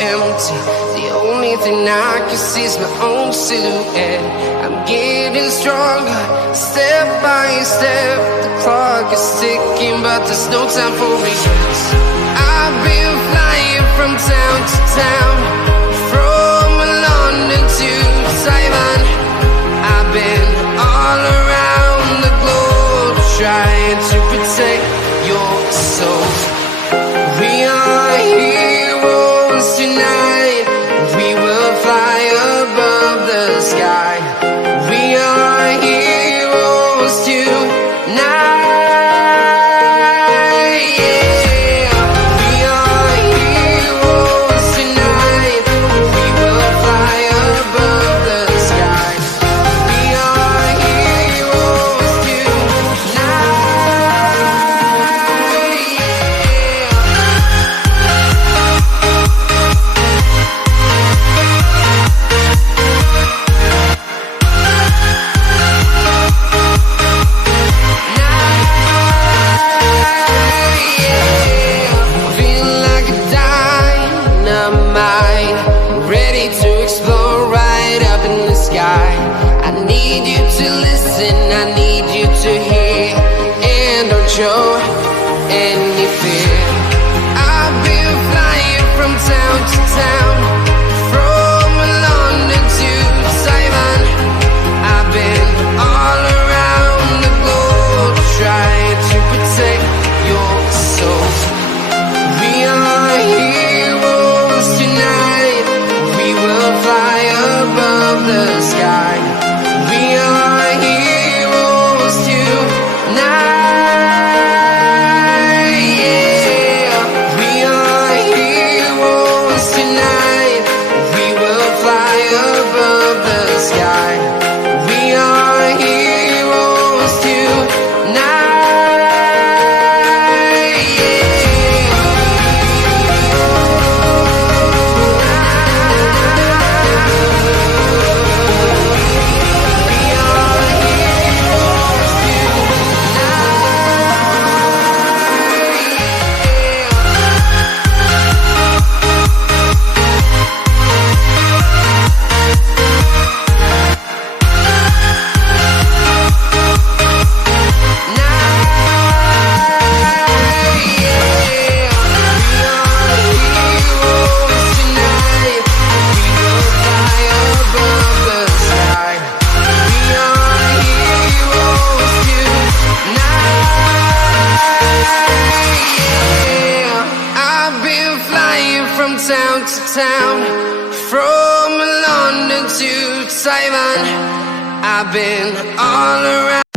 empty. The only thing I can see is my own silhouette. I'm getting stronger, step by step. The clock is ticking, but there's no time for regrets. I've been flying from town to town, from London to Taiwan. I've been all around the globe, trying to protect your soul. We are heroes tonight. We will fly above the sky. We are heroes tonight. Show any fear. I've been flying from town to town, from London to Taiwan. I've been all around the globe, trying to protect your soul. We are heroes tonight. We will fly above the sky. We are heroes tonight. From town to town, from London to Taiwan, I've been all around.